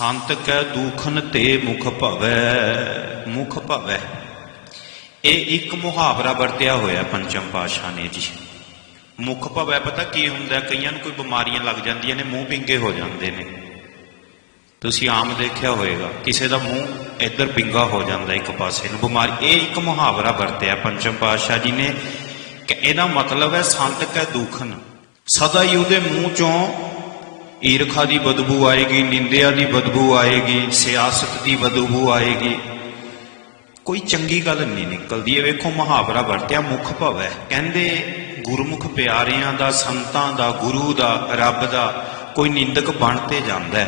ਸੰਤ ਕੈ ਦੂਖਨ ਤੇ ਮੁਖ ਭਵੈ ਮੁਖ ਭਵੈ। ਇਹ ਇੱਕ ਮੁਹਾਵਰਾ ਵਰਤਿਆ ਹੋਇਆ ਪੰਚਮ ਪਾਸ਼ਾ ਨੇ ਜੀ। ਮੁਖ ਭਵੈ ਪਤਾ ਕੀ ਹੁੰਦਾ, ਕਈਆਂ ਨੂੰ ਕੋਈ ਬਿਮਾਰੀਆਂ ਲੱਗ ਜਾਂਦੀਆਂ ਨੇ, ਮੂੰਹ ਪਿੰਗੇ ਹੋ ਜਾਂਦੇ ਨੇ। ਤੁਸੀਂ ਆਮ ਦੇਖਿਆ ਹੋਵੇਗਾ ਕਿਸੇ ਦਾ ਮੂੰਹ ਇੱਧਰ ਪਿੰਗਾ ਹੋ ਜਾਂਦਾ ਇੱਕ ਪਾਸੇ ਨੂੰ। ਬਿਮਾਰੀ, ਇਹ ਇੱਕ ਮੁਹਾਵਰਾ ਵਰਤਿਆ ਪੰਚਮ ਪਾਤਸ਼ਾਹ ਜੀ ਨੇ ਕਿ ਇਹਦਾ ਮਤਲਬ ਹੈ ਸੰਤ ਕੈ ਦੁਖਨ। ਸਦਾ ਹੀ ਉਹਦੇ ਮੂੰਹ ਚੋਂ ਈਰਖਾ ਦੀ ਬਦਬੂ ਆਏਗੀ, ਨਿੰਦਿਆ ਦੀ ਬਦਬੂ ਆਏਗੀ, ਸਿਆਸਤ ਦੀ ਬਦਬੂ ਆਏਗੀ। ਕੋਈ ਚੰਗੀ ਗੱਲ ਨਹੀਂ ਨਿਕਲਦੀ। ਇਹ ਵੇਖੋ, ਮੁਹਾਵਰਾ ਵਰਤਿਆ, ਮੁਖ ਭਵੈ ਕਹਿੰਦੇ, ਗੁਰਮੁਖ ਪਿਆਰਿਆਂ ਦਾ, ਸੰਤਾਂ ਦਾ, ਗੁਰੂ ਦਾ, ਰੱਬ ਦਾ, ਕੋਈ ਨਿੰਦਕ ਬਣ ਤੇ ਜਾਂਦਾ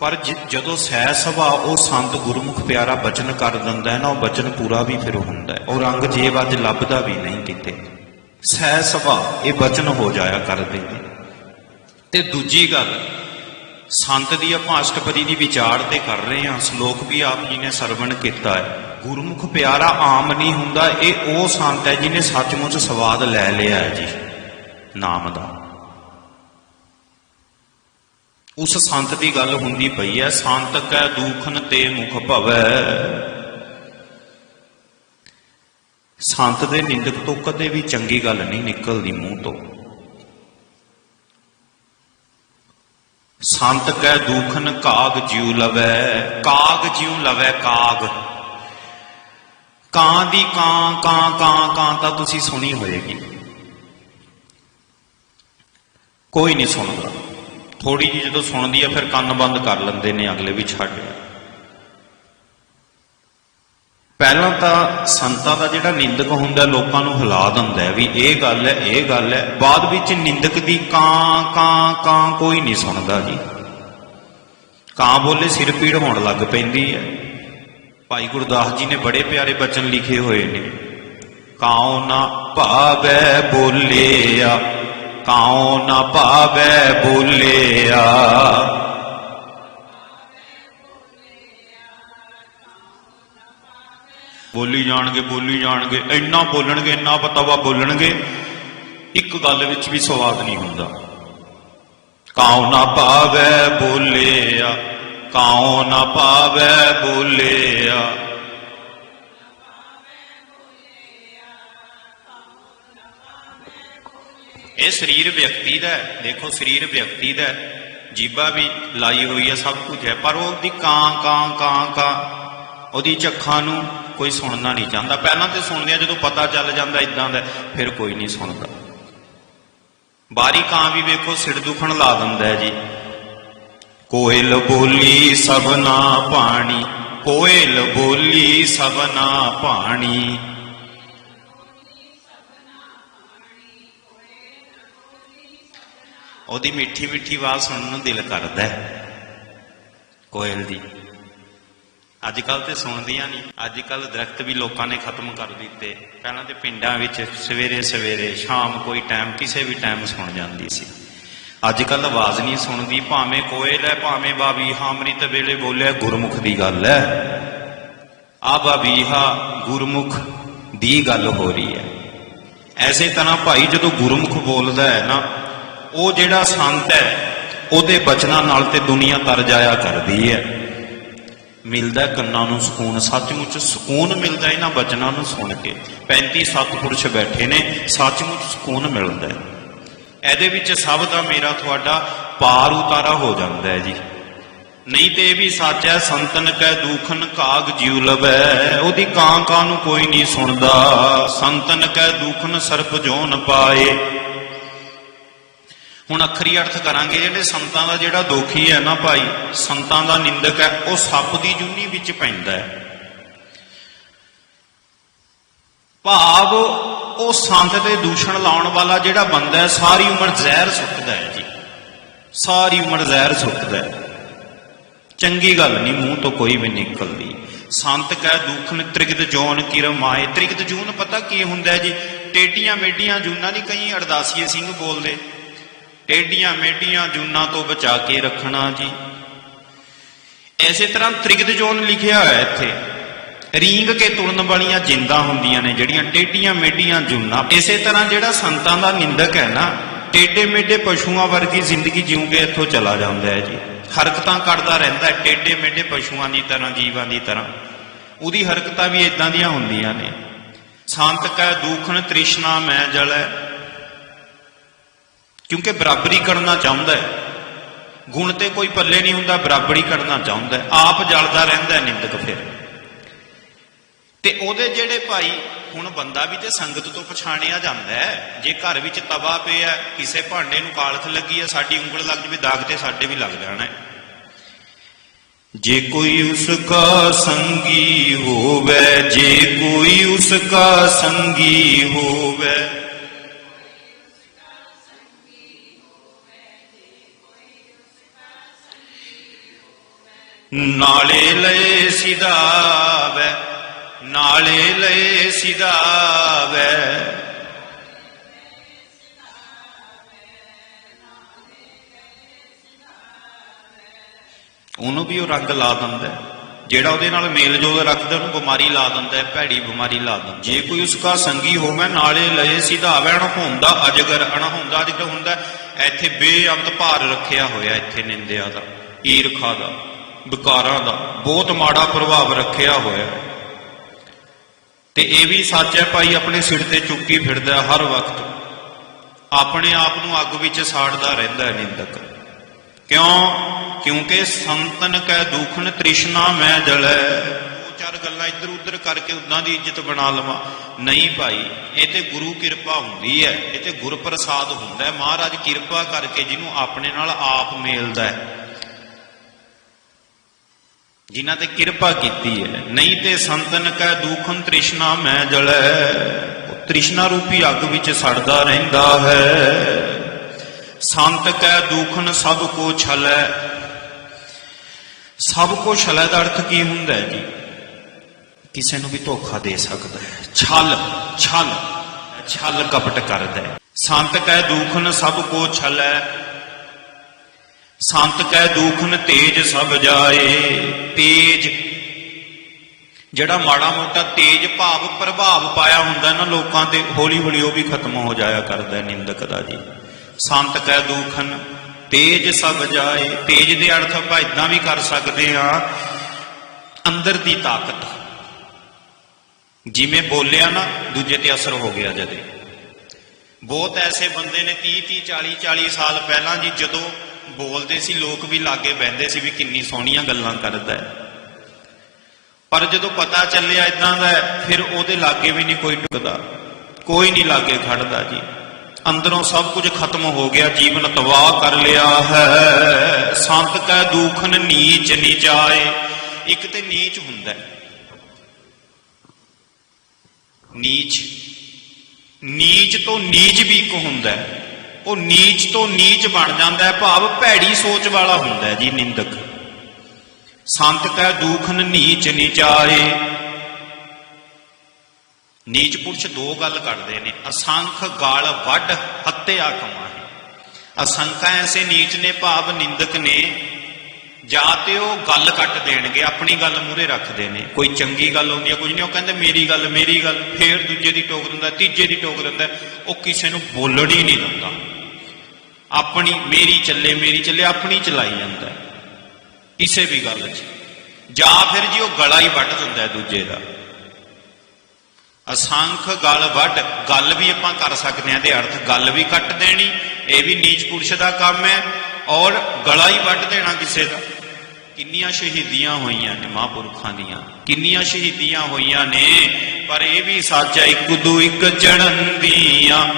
ਪਰ ਜਦੋਂ ਸਹਿ ਸਭਾ ਉਹ ਸੰਤ ਗੁਰਮੁਖ ਪਿਆਰਾ ਬਚਨ ਕਰ ਦਿੰਦਾ ਹੈ ਨਾ, ਉਹ ਬਚਨ ਪੂਰਾ ਵੀ ਫਿਰ ਹੁੰਦਾ ਹੈ। ਉਹ ਰੰਗ ਜੇਬ ਅੱਜ ਲੱਭਦਾ ਵੀ ਨਹੀਂ ਕਿਤੇ। ਸਹਿ ਸਭਾ ਇਹ ਬਚਨ ਹੋ ਜਾਇਆ ਕਰਦੇ ਨੇ ਤੇ ਦੂਜੀ ਗੱਲ, ਸੰਤ ਦੀ ਆਪਾਂ ਅਸ਼ਟਪਦੀ ਦੀ ਵਿਚਾਰ ਤੇ ਕਰ ਰਹੇ ਹਾਂ, ਸ਼ਲੋਕ ਵੀ ਆਪ ਜੀ ਨੇ ਸਰਵਣ ਕੀਤਾ ਹੈ। ਗੁਰਮੁਖ ਪਿਆਰਾ ਆਮ ਨਹੀਂ ਹੁੰਦਾ, ਇਹ ਉਹ ਸੰਤ ਹੈ ਜਿਹਨੇ ਸੱਚਮੁੱਚ ਸਵਾਦ ਲੈ ਲਿਆ ਹੈ ਜੀ, ਨਾਮ ਦਾ। ਉਸ ਸੰਤ ਦੀ ਗੱਲ ਹੁੰਦੀ ਪਈ ਹੈ, ਸੰਤ ਕੈ ਦੂਖਨ ਤੇ ਮੁਖ ਭਵੈ। ਸੰਤ ਦੇ ਨਿੰਦਕ ਤੋਂ ਕਦੇ ਵੀ ਚੰਗੀ ਗੱਲ ਨਹੀਂ ਨਿਕਲਦੀ ਮੂੰਹ ਤੋਂ। ਸੰਤ ਕੈ ਦੂਖਨ ਕਾਗ ਜਿਉ ਲਵੈ, ਕਾਗ ਜਿਉ ਲਵੈ ਕਾਗ। ਕਾਂ ਦੀ ਕਾਂ ਕਾਂ ਕਾਂ ਕਾਂ ਤਾਂ ਤੁਸੀਂ ਸੁਣੀ ਹੋਏਗੀ। ਕੋਈ ਨਹੀਂ ਸੁਣਦਾ। ਥੋੜੀ ਜਿਹੀ ਜਦੋਂ ਸੁਣਦੀ ਆ, ਫਿਰ ਕੰਨ ਬੰਦ ਕਰ ਲੈਂਦੇ ਨੇ ਅਗਲੇ ਵੀ ਛੱਡ। ਪਹਿਲਾਂ ਤਾਂ ਸੰਤਾਂ ਦਾ ਜਿਹੜਾ ਨਿੰਦਕ ਹੁੰਦਾ, ਲੋਕਾਂ ਨੂੰ ਹਿਲਾ ਦਿੰਦਾ ਵੀ ਇਹ ਗੱਲ ਹੈ, ਇਹ ਗੱਲ ਹੈ। ਬਾਅਦ ਵਿੱਚ ਨਿੰਦਕ ਦੀ ਕਾਂ ਕਾਂ ਕਾਂ ਕੋਈ ਨਹੀਂ ਸੁਣਦਾ ਜੀ। ਕਾਂ ਬੋਲੇ ਸਿਰ ਪੀੜ ਹੋਣ ਲੱਗ ਪੈਂਦੀ ਹੈ। ਭਾਈ ਗੁਰਦਾਸ ਜੀ ਨੇ ਬੜੇ ਪਿਆਰੇ ਬਚਨ ਲਿਖੇ ਹੋਏ ਨੇ। ਕਾਉ ਨਾ ਭਾਵੈ ਬੋਲਿਆ ਕਾਉ ਨਾ ਭਾਵੈ ਬੋਲਿਆ। ਬੋਲੀ ਜਾਣਗੇ ਬੋਲੀ ਜਾਣਗੇ, ਇੰਨਾ ਬੋਲਣਗੇ, ਇੰਨਾ ਪਤਾਵਾ ਬੋਲਣਗੇ, ਇੱਕ ਗੱਲ ਵਿੱਚ ਵੀ ਸਵਾਦ ਨਹੀਂ ਹੁੰਦਾ। ਕਾਉ ਨਾ ਪਾਵੈ ਬੋਲਿਆ, ਕਾਉ ਨਾ ਪਾਵੈ ਬੋਲਿਆ। ਇਹ ਸਰੀਰ ਵਿਅਕਤੀ ਦਾ ਦੇਖੋ ਸਰੀਰ ਵਿਅਕਤੀ ਦਾ ਜੀਬਾ ਵੀ ਲਾਈ ਹੋਈ ਹੈ ਸਭ ਕੁਝ ਹੈ, ਪਰ ਉਹਦੀ ਕਾਂ ਕਾਂ ਕਾਂ ਕਾਂ, ਉਹਦੀ ਚੱਖਾਂ ਨੂੰ ਕੋਈ ਸੁਣਨਾ ਨਹੀਂ ਚਾਹੁੰਦਾ ਪਹਿਲਾਂ ਤੇ ਸੁਣਦੇ ਆ ਜਦੋਂ ਪਤਾ ਚੱਲ ਜਾਂਦਾ ਇਦਾਂ ਦਾ, ਫਿਰ ਕੋਈ ਨਹੀਂ ਸੁਣਦਾ। ਬਾਰੀ ਕਾਂ ਵੀ ਵੇਖੋ, ਸਿਰ ਦੁਖਣ ਲਾ ਦਿੰਦਾ ਹੈ ਜੀ। ਕੋਇਲ ਬੋਲੀ ਸਭਨਾ ਪਾਣੀ ਕੋਇਲ ਬੋਲੀ ਸਭਨਾ ਪਾਣੀ ਉਹਦੀ ਮਿੱਠੀ ਮਿੱਠੀ ਆਵਾਜ਼ ਸੁਣਨ ਨੂੰ ਦਿਲ ਕਰਦਾ ਹੈ, ਕੋਇਲ ਦੀ। ਅੱਜ ਕੱਲ ਤੇ ਸੁਣਦੀਆਂ ਨਹੀਂ। ਅੱਜ ਕੱਲ ਦਰਖਤ ਵੀ ਲੋਕਾਂ ਨੇ ਖਤਮ ਕਰ ਦਿੱਤੇ। ਪਹਿਲਾਂ ਤੇ ਪਿੰਡਾਂ ਵਿੱਚ ਸਵੇਰੇ ਸਵੇਰੇ, ਸ਼ਾਮ ਕੋਈ ਟਾਈਮ, ਕਿਸੇ ਵੀ ਟਾਈਮ ਸੁਣ ਜਾਂਦੀ ਸੀ। ਅੱਜ ਕੱਲ ਆਵਾਜ਼ ਨਹੀਂ ਸੁਣਦੀ, ਭਾਵੇਂ ਕੋਇਲ ਹੈ, ਭਾਵੇਂ ਬਾਬੀ ਅੰਮ੍ਰਿਤ ਵੇਲੇ ਬੋਲਿਆ, ਗੁਰਮੁਖ ਦੀ ਗੱਲ ਹੈ। ਆ ਬਾਬੀਹਾ ਗੁਰਮੁਖ ਦੀ ਗੱਲ ਹੋ ਰਹੀ ਹੈ। ਐਸੇ ਤਰ੍ਹਾਂ ਭਾਈ ਜਦੋਂ ਗੁਰਮੁਖ ਬੋਲਦਾ ਹੈ ਨਾ, ਉਹ ਜਿਹੜਾ ਸੰਤ ਹੈ, ਉਹਦੇ ਬਚਨਾਂ ਨਾਲ ਤੇ ਦੁਨੀਆ ਤਰ ਜਾਇਆ ਕਰਦੀ ਹੈ। ਮਿਲਦਾ ਕੰਨਾਂ ਨੂੰ ਸਕੂਨ, ਸੱਚਮੁੱਚ ਸਕੂਨ ਮਿਲਦਾ ਇਹਨਾਂ ਬਚਨਾਂ ਨੂੰ ਸੁਣ ਕੇ। 35 ਸਤਪੁਰਸ਼ ਬੈਠੇ ਨੇ, ਸੱਚਮੁੱਚ ਸਕੂਨ ਮਿਲਦਾ ਹੈ। ਇਹਦੇ ਵਿੱਚ ਸਭ ਦਾ ਮੇਰਾ ਤੁਹਾਡਾ ਪਾਰ ਉਤਾਰਾ ਹੋ ਜਾਂਦਾ ਹੈ ਜੀ। ਨਹੀਂ ਤੇ ਇਹ ਵੀ ਸੱਚ ਹੈ, ਸੰਤਨ ਕੈ ਦੂਖਨ ਕਾਗ ਜਿਉ ਲਵੈ, ਉਹਦੀ ਕਾਂ ਕਾਂ ਨੂੰ ਕੋਈ ਨਹੀਂ ਸੁਣਦਾ। ਸੰਤਨ ਕੈ ਦੂਖਨ ਸਰਪ ਜੋ ਨ ਪਾਏ। ਹੁਣ ਅਖਰੀ ਅਰਥ ਕਰਾਂਗੇ, ਜਿਹੜੇ ਸੰਤਾਂ ਦਾ ਜਿਹੜਾ ਦੋਖੀ ਹੈ ਨਾ ਭਾਈ, ਸੰਤਾਂ ਦਾ ਨਿੰਦਕ ਹੈ, ਉਹ ਸੱਪ ਦੀ ਜੁਨੀ ਵਿੱਚ ਪੈਂਦਾ ਹੈ। ਭਾਵ ਉਹ ਸੰਤ ਤੇ ਦੂਸ਼ਣ ਲਾਉਣ ਵਾਲਾ ਜਿਹੜਾ ਬੰਦਾ ਹੈ, ਸਾਰੀ ਉਮਰ ਜ਼ਹਿਰ ਸੁੱਟਦਾ ਹੈ ਜੀ। ਸਾਰੀ ਉਮਰ ਜ਼ਹਿਰ ਸੁੱਟਦਾ ਹੈ। ਚੰਗੀ ਗੱਲ ਨਹੀਂ, ਮੂੰਹ ਤੋਂ ਕੋਈ ਵੀ ਨਿਕਲਦੀ। ਸੰਤ ਕੈ ਦੁਖਨ ਤ੍ਰਿਗਤ ਜੋਨ ਕਿਰਮਾਏ ਤ੍ਰਿਗਤ ਜੂਨ ਪਤਾ ਕੀ ਹੁੰਦਾ ਜੀ? ਟੇਡੀਆਂ ਮੇਡੀਆਂ ਜੂਨਾਂ ਦੀ ਕਈ ਅਰਦਾਸੀਏ ਸਿੰਘ ਬੋਲਦੇ। ਟੇਡੀਆਂ ਮੇਡੀਆਂ ਜੂਨਾਂ ਤੋਂ ਬਚਾ ਕੇ ਰੱਖਣਾ ਜੀ। ਐਸੇ ਤਰ੍ਹਾਂ ਤ੍ਰਿਗਤ ਜੋਨ ਲਿਖਿਆ ਹੋਇਆ ਇੱਥੇ। ਰੀਂਗ ਕੇ ਤੁਰਨ ਵਾਲੀਆਂ ਜਿੰਦਾਂ ਹੁੰਦੀਆਂ ਨੇ ਜਿਹੜੀਆਂ ਟੇਡੀਆਂ ਮੇਡੀਆਂ ਜੁਨਾ। ਇਸੇ ਤਰ੍ਹਾਂ ਜਿਹੜਾ ਸੰਤਾਂ ਦਾ ਨਿੰਦਕ ਹੈ ਨਾ ਟੇਡੇ ਮੇਡੇ ਪਸ਼ੂਆਂ ਵਰਗੀ ਜ਼ਿੰਦਗੀ ਜਿਉਂ ਕੇ ਇੱਥੋਂ ਚਲਾ ਜਾਂਦਾ ਹੈ ਜੀ। ਹਰਕਤਾਂ ਕਰਦਾ ਰਹਿੰਦਾ ਹੈ, ਟੇਢੇ ਮੇਢੇ ਪਸ਼ੂਆਂ ਦੀ ਤਰ੍ਹਾਂ ਜੀਵਾਂ ਦੀ ਤਰ੍ਹਾਂ। ਉਹਦੀ ਹਰਕਤਾਂ ਵੀ ਇਦਾਂ ਦੀਆਂ ਹੁੰਦੀਆਂ ਨੇ। ਸੰਤ ਕੈ ਦੂਖਣ ਤ੍ਰਿਸ਼ਨਾ ਮੈਂ ਜਲੈ ਕਿਉਂਕਿ ਬਰਾਬਰੀ ਕਰਨਾ ਚਾਹੁੰਦਾ ਹੈ। ਗੁਣ ਤੇ ਕੋਈ ਪੱਲੇ ਨਹੀਂ ਹੁੰਦਾ, ਬਰਾਬਰੀ ਕਰਨਾ ਚਾਹੁੰਦਾ ਹੈ। ਆਪ ਜਲਦਾ ਰਹਿੰਦਾ ਹੈ ਨਿੰਦਕ ਫਿਰ। ਤੇ ਉਹਦੇ ਜਿਹੜੇ ਭਾਈ ਹੁਣ ਬੰਦਾ ਵੀ ਤੇ ਸੰਗਤ ਤੋਂ ਪਛਾਣਿਆ ਜਾਂਦਾ ਹੈ। ਜੇ ਘਰ ਵਿੱਚ ਤਵਾ ਪਿਆ ਕਿਸੇ ਭਾਂਡੇ ਨੂੰ ਕਾਲਖ ਲੱਗੀ ਹੈ, ਸਾਡੀ ਉਂਗਲ ਲੱਗ ਜਵੇ, ਦਾਗ ਤੇ ਸਾਡੇ ਵੀ ਲੱਗ ਜਾਣਾ ਹੈ। ਜੇ ਕੋਈ ਉਸ ਕਾ ਸੰਗੀ ਹੋਵੇ, ਜੇ ਕੋਈ ਉਸ ਕਾ ਸੰਗੀ ਹੋਵੇ ਨਾਲੇ ਲਏ ਸਿਧਾਵੇ, ਨਾਲੇ ਲਏ ਸਿਧਾਵੇ। ਉਹਨੂੰ ਵੀ ਉਹ ਰੰਗ ਲਾ ਦਿੰਦਾ ਜਿਹੜਾ ਉਹਦੇ ਨਾਲ ਮੇਲ ਜੋਲ ਰੱਖਦਾ, ਉਹਨੂੰ ਬਿਮਾਰੀ ਲਾ ਦਿੰਦਾ ਭੈੜੀ ਬਿਮਾਰੀ ਲਾ ਦਿੰਦਾ ਜੇ ਕੋਈ ਉਸਕਾ ਸੰਗੀ ਹੋਵੇ, ਨਾਲੇ ਲਏ ਸਿਧਾਵੇ ਅਣਹੋਂਦਾ ਅਜਗਰ ਅਣਹੋਂਦਾ ਅਜਗਰ ਹੁੰਦਾ ਇੱਥੇ ਬੇਅੰਤ ਭਾਰ ਰੱਖਿਆ ਹੋਇਆ, ਇੱਥੇ ਨਿੰਦਿਆ ਦਾ, ਈਰਖਾ ਦਾ। ਵਿਕਾਰਾਂ ਦਾ ਬਹੁਤ ਮਾੜਾ ਪ੍ਰਭਾਵ ਰੱਖਿਆ ਹੋਇਆ ਤੇ ਇਹ ਵੀ ਸੱਚ ਹੈ ਭਾਈ, ਆਪਣੇ ਸਿਰ ਤੇ ਚੁੱਕੀ ਫਿਰਦਾ ਹਰ ਵਕਤ। ਆਪਣੇ ਆਪ ਨੂੰ ਅੱਗ ਵਿੱਚ ਸਾੜਦਾ ਰਹਿੰਦਾ ਹੈ ਨਿੰਦਕ। ਕਿਉਂ? ਕਿਉਂਕਿ ਸੰਤਨ ਕੈ ਦੁਖਨ ਤ੍ਰਿਸ਼ਨਾ ਮੈਂ ਜਲੈ। ਉਹ ਚਾਰ ਗੱਲਾਂ ਇੱਧਰ ਉੱਧਰ ਕਰਕੇ ਉਦਾਂ ਦੀ ਇੱਜ਼ਤ ਬਣਾ ਲਵਾਂ। ਨਹੀਂ ਭਾਈ, ਇਹ ਤੇ ਗੁਰੂ ਕਿਰਪਾ ਹੁੰਦੀ ਹੈ। ਇਹ ਤੇ ਗੁਰ ਪ੍ਰਸਾਦ ਹੁੰਦਾ ਹੈ। ਮਹਾਰਾਜ ਕਿਰਪਾ ਕਰਕੇ ਜਿਹਨੂੰ ਆਪਣੇ ਨਾਲ ਆਪ ਮੇਲਦਾ ਹੈ। ਜਿਨ੍ਹਾਂ ਤੇ ਕਿਰਪਾ ਕੀਤੀ ਹੈ। ਨਹੀਂ ਤੇ ਸੰਤਨ ਕੈ ਦੁਖਨ ਤ੍ਰਿਸ਼ਨਾ ਮੈਂ ਜਲੈ। ਉਹ ਤ੍ਰਿਸ਼ਨਾ ਰੂਪੀ ਅੱਗ ਵਿੱਚ ਸੜਦਾ ਰਹਿੰਦਾ ਹੈ। ਸੰਤ ਕੈ ਦੁਖਨ ਸਭ ਕੋ ਛਲੈ। ਸਭ ਕੋ ਛਲੈ ਦਾ ਅਰਥ ਕੀ ਹੁੰਦਾ ਹੈ ਜੀ? ਕਿਸੇ ਨੂੰ ਵੀ ਧੋਖਾ ਦੇ ਸਕਦਾ ਹੈ। ਛਲ ਛਲ ਛਲ ਕਪਟ ਕਰਦਾ ਹੈ। ਸੰਤ ਕੈ ਦੁਖਨ ਸਭ ਕੋ ਛਲੈ। ਸੰਤ ਕੈ ਦੁਖਨ ਤੇਜ ਸਭ ਜਾਏ। ਤੇਜ। ਜਿਹੜਾ ਮਾੜਾ ਮੋਟਾ ਤੇਜ ਭਾਵ, ਪ੍ਰਭਾਵ ਪਾਇਆ ਹੁੰਦਾ ਨਾ ਲੋਕਾਂ ਤੇ ਹੌਲੀ ਹੌਲੀ ਉਹ ਵੀ ਖਤਮ ਹੋ ਜਾਇਆ ਕਰਦਾ ਨਿੰਦਕ ਦਾ ਜੀ। ਸੰਤ ਕੈ ਦੁਖਨ ਤੇਜ ਸਭ ਜਾਏ। ਤੇਜ ਦੇ ਅਰਥ ਆਪਾਂ ਇਦਾਂ ਵੀ ਕਰ ਸਕਦੇ ਹਾਂ, ਅੰਦਰ ਦੀ ਤਾਕਤ। ਜਿਵੇਂ ਬੋਲਿਆ ਨਾ, ਦੂਜੇ ਤੇ ਅਸਰ ਹੋ ਗਿਆ ਜਦੇ। ਬਹੁਤ ਐਸੇ ਬੰਦੇ ਨੇ 30 30 40 40 ਸਾਲ ਪਹਿਲਾਂ ਜੀ, ਜਦੋਂ ਬੋਲਦੇ ਸੀ, ਲੋਕ ਵੀ ਲਾਗੇ ਬਹਿੰਦੇ ਸੀ ਵੀ ਕਿੰਨੀ ਸੋਹਣੀਆਂ ਗੱਲਾਂ ਕਰਦਾ ਹੈ। ਪਰ ਜਦੋਂ ਪਤਾ ਚੱਲਿਆ ਇਦਾਂ ਦਾ ਫਿਰ ਉਹਦੇ ਲਾਗੇ ਵੀ ਨਹੀਂ ਕੋਈ ਟੁਕਦਾ ਕੋਈ ਨਹੀਂ ਲਾਗੇ ਖੜਦਾ ਜੀ। ਅੰਦਰੋਂ ਸਭ ਕੁਝ ਖਤਮ ਹੋ ਗਿਆ, ਜੀਵਨ ਤਬਾਹ ਕਰ ਲਿਆ ਹੈ। ਸੰਤ ਕੈ ਦੁਖਨ ਨੀਚ ਨਿਚਾਏ ਇੱਕ ਤੇ ਨੀਚ ਹੁੰਦਾ ਨੀਚ। ਨੀਚ ਤੋਂ ਨੀਚ ਵੀ ਇੱਕ ਹੁੰਦਾ ਹੈ। ਉਹ ਨੀਚ ਤੋਂ ਨੀਚ ਬਣ ਜਾਂਦਾ ਹੈ, ਭਾਵ ਭੈੜੀ ਸੋਚ ਵਾਲਾ ਹੁੰਦਾ ਹੈ ਜੀ ਨਿੰਦਕ। ਸੰਤ ਕੈ ਦੁਖਨ ਨੀਚ ਨਿਚਾਏ। ਨੀਚ ਪੁਰਸ਼ ਦੋ ਗੱਲ ਕਰਦੇ ਨੇ, ਅਸੰਖ ਗਾਲ ਵੱਢ ਹੱਤਿਆ ਕਮਾਏ ਅਸੰਖਾ ਐਸੇ ਨੀਚ ਨੇ, ਭਾਵ ਨਿੰਦਕ ਨੇ ਜਾਂ ਤੇ ਉਹ ਗੱਲ ਕੱਟ ਦੇਣਗੇ, ਆਪਣੀ ਗੱਲ ਮੂਰੇ ਰੱਖਦੇ ਨੇ। ਕੋਈ ਚੰਗੀ ਗੱਲ ਹੁੰਦੀ ਹੈ ਕੁਝ ਨਹੀਂ, ਉਹ ਕਹਿੰਦੇ ਮੇਰੀ ਗੱਲ ਮੇਰੀ ਗੱਲ। ਫੇਰ ਦੂਜੇ ਦੀ ਟੋਕ ਦਿੰਦਾ, ਤੀਜੇ ਦੀ ਟੋਕ ਦਿੰਦਾ। ਉਹ ਕਿਸੇ ਨੂੰ ਬੋਲਣ ਹੀ ਨਹੀਂ ਦਿੰਦਾ। ਆਪਣੀ ਮੇਰੀ ਚੱਲੇ ਮੇਰੀ ਚੱਲੇ, ਆਪਣੀ ਚਲਾਈ ਜਾਂਦਾ। ਕਿਸੇ ਵੀ ਗੱਲ 'ਚ। ਜਾਂ ਫਿਰ ਜੀ ਉਹ ਗਲਾ ਹੀ ਵੱਢ ਦਿੰਦਾ ਦੂਜੇ ਦਾ। ਅਸੰਖ ਗੱਲ ਵੱਢ, ਗੱਲ ਵੀ ਆਪਾਂ ਕਰ ਸਕਦੇ ਹਾਂ ਦੇ ਅਰਥ ਗੱਲ ਵੀ ਕੱਟ ਦੇਣੀ, ਇਹ ਵੀ ਨੀਚ ਪੁਰਸ਼ ਦਾ ਕੰਮ ਹੈ, ਔਰ ਗਲਾ ਹੀ ਵੱਢ ਦੇਣਾ ਕਿਸੇ ਦਾ। ਕਿੰਨੀਆਂ ਸ਼ਹੀਦੀਆਂ ਹੋਈਆਂ ਨੇ ਮਹਾਂਪੁਰਖਾਂ ਦੀਆਂ? ਕਿੰਨੀਆਂ ਸ਼ਹੀਦੀਆਂ ਹੋਈਆਂ ਨੇ? ਪਰ ਇਹ ਵੀ ਸੱਚ ਹੈ ਇੱਕ ਦੂ ਇੱਕ ਚੜਨ ਦੀਆਂ।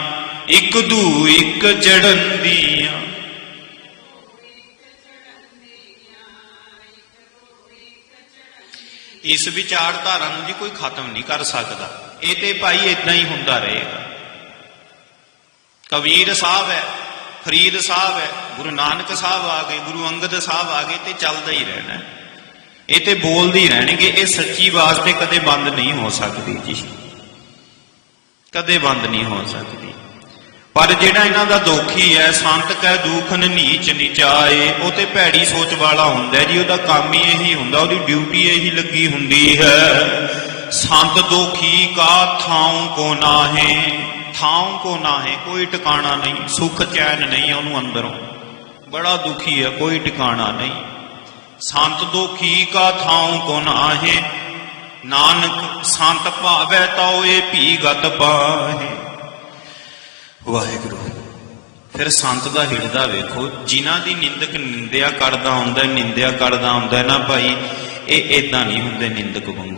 ਇੱਕ ਦੂ ਇੱਕ ਚੜਨ ਦੀਆਂ। ਇਸ ਵਿਚਾਰਧਾਰਾ ਨੂੰ ਜੀ ਕੋਈ ਖਤਮ ਨਹੀਂ ਕਰ ਸਕਦਾ। ਇਹ ਤੇ ਭਾਈ ਇਦਾਂ ਹੀ ਹੁੰਦਾ ਰਹੇਗਾ। ਕਬੀਰ ਸਾਹਿਬ ਹੈ ਫਰੀਦ ਸਾਹਿਬ ਹੈ, ਗੁਰੂ ਨਾਨਕ ਸਾਹਿਬ ਆ ਗਏ, ਗੁਰੂ ਅੰਗਦ ਸਾਹਿਬ ਆ ਗਏ ਤੇ ਚੱਲਦਾ ਹੀ ਰਹਿਣਾ ਇਹ ਤੇ ਬੋਲਦੇ ਹੀ ਰਹਿਣਗੇ, ਇਹ ਸੱਚੀ ਆਵਾਜ਼ ਤੇ ਕਦੇ ਬੰਦ ਨਹੀਂ ਹੋ ਸਕਦੀ ਜੀ। ਕਦੇ ਬੰਦ ਨਹੀਂ ਹੋ ਸਕਦੀ। ਪਰ ਜਿਹੜਾ ਇਹਨਾਂ ਦਾ ਦੁਖੀ ਹੈ, ਸੰਤ ਕੈ ਦੁਖਨ ਨੀਚ ਨਿਚਾਏ, ਉਹ ਤੇ ਭੈੜੀ ਸੋਚ ਵਾਲਾ ਹੁੰਦਾ ਜੀ, ਉਹਦਾ ਕੰਮ ਹੀ ਇਹੀ ਹੁੰਦਾ, ਉਹਦੀ ਡਿਊਟੀ ਇਹੀ ਲੱਗੀ ਹੁੰਦੀ ਹੈ। ਸੰਤ ਦੋਖੀ ਕਾ ਥਾਉ ਕੋ ਨਾਹੇ ਥਾਉ ਕੋ ਨਾਹੇ, ਕੋਈ ਟਿਕਾਣਾ ਨਹੀਂ, ਸੁਖ ਚੈਨ ਨਹੀਂ ਉਹਨੂੰ ਅੰਦਰੋਂ। ਬੜਾ ਦੁਖੀ ਹੈ, ਕੋਈ ਟਿਕਾਣਾ ਨਹੀਂ। ਸੰਤ ਦੁਖੀ ਕਾ ਥਾਉ ਕੋ ਨਾਹੇ, ਨਾਨਕ ਸੰਤ ਭਾਵੈ ਤਉ ਏ ਭੀ ਗਤ ਪਾਹੇ। ਵਾਹਿਗੁਰੂ, ਫਿਰ ਸੰਤ ਦਾ ਹਿਰਦਾ ਵੇਖੋ, ਜਿਨ੍ਹਾਂ ਦੀ ਨਿੰਦਕ ਨਿੰਦਿਆ ਕਰਦਾ ਹੁੰਦਾ, ਨਿੰਦਿਆ ਕਰਦਾ ਹੁੰਦਾ ਨਾ ਭਾਈ, ਇਹ ਇਦਾਂ ਨਹੀਂ ਹੁੰਦੇ ਨਿੰਦਕ ਵਾਂਗੂ।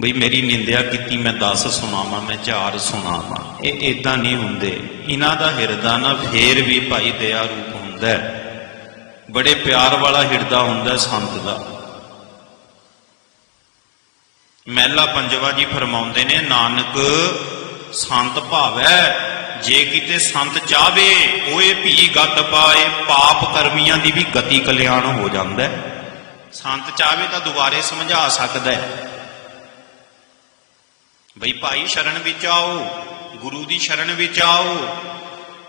ਬਈ ਮੇਰੀ ਨਿੰਦਿਆ ਕੀਤੀ, ਮੈਂ ਦਸ ਸੁਣਾਵਾਂ, ਮੈਂ ਚਾਰ ਸੁਣਾਵਾਂ। ਇਹ ਇਦਾਂ ਨਹੀਂ ਹੁੰਦੇ। ਇਹਨਾਂ ਦਾ ਹਿਰਦਾ ਨਾ ਫੇਰ ਵੀ ਭਾਈ ਦਇਆ ਰੂਪ ਹੁੰਦਾ ਹੈ। ਬੜੇ ਪਿਆਰ ਵਾਲਾ ਹਿਰਦਾ ਹੁੰਦਾ ਸੰਤ ਦਾ। ਮਹਿਲਾ ਪੰਜਵਾ ਜੀ ਫਰਮਾਉਂਦੇ ਨੇ, ਨਾਨਕ, ਸੰਤ ਭਾਵੈ, ਜੇ ਕਿਤੇ ਸੰਤ ਚਾਵੇ, ਓਏ ਭੀ ਗਤ ਪਾਏ, ਪਾਪ ਕਰਮੀਆਂ ਦੀ ਵੀ ਗਤੀ ਕਲਿਆਣ ਹੋ ਜਾਂਦਾ ਹੈ। ਸੰਤ ਚਾਵੇ ਤਾਂ ਦੁਬਾਰੇ ਸਮਝਾ ਸਕਦਾ ਹੈ। ਬਈ ਭਾਈ ਸ਼ਰਨ ਵਿੱਚ ਆਓ ਗੁਰੂ ਦੀ ਸ਼ਰਨ ਵਿੱਚ ਆਓ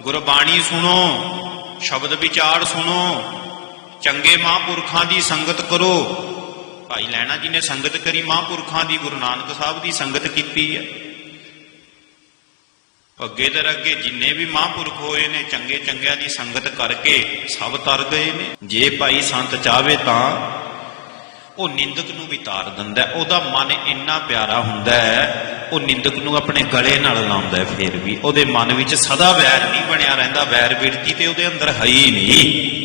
ਗੁਰਬਾਣੀ ਸੁਣੋ, ਸ਼ਬਦ ਵਿਚਾਰ ਸੁਣੋ, ਚੰਗੇ ਮਹਾਂਪੁਰਖਾਂ ਦੀ ਸੰਗਤ ਕਰੋ। ਭਾਈ ਲੈਣਾ ਜੀ ਨੇ ਸੰਗਤ ਕਰੀ, ਮਹਾਂਪੁਰਖਾਂ ਦੀ, ਗੁਰੂ ਨਾਨਕ ਸਾਹਿਬ ਦੀ ਸੰਗਤ ਕੀਤੀ ਹੈ। ਅੱਗੇ ਦਰ ਅੱਗੇ ਜਿੰਨੇ ਵੀ ਮਹਾਂਪੁਰਖ ਹੋਏ ਨੇ, ਚੰਗੇ ਚੰਗਿਆਂ ਦੀ ਸੰਗਤ ਕਰਕੇ ਸਭ ਤਰ ਗਏ ਨੇ। ਜੇ ਭਾਈ ਸੰਤ ਚਾਵੇ ਤਾਂ ਉਹ ਨਿੰਦਕ ਨੂੰ ਵੀ ਤਾਰ ਦਿੰਦਾ ਉਹਦਾ ਮਨ ਇੰਨਾ ਪਿਆਰਾ ਹੁੰਦਾ ਹੈ, ਉਹ ਨਿੰਦਕ ਨੂੰ ਆਪਣੇ ਗਲੇ ਨਾਲ ਲਾਉਂਦਾ ਹੈ ਫਿਰ ਵੀ। ਉਹਦੇ ਮਨ ਵਿੱਚ ਸਦਾ ਵੈਰ ਨਹੀਂ ਬਣਿਆ ਰਹਿੰਦਾ, ਵੈਰ ਵਿਰਤੀ ਤੇ ਉਹਦੇ ਅੰਦਰ ਹੈ ਹੀ ਨਹੀਂ।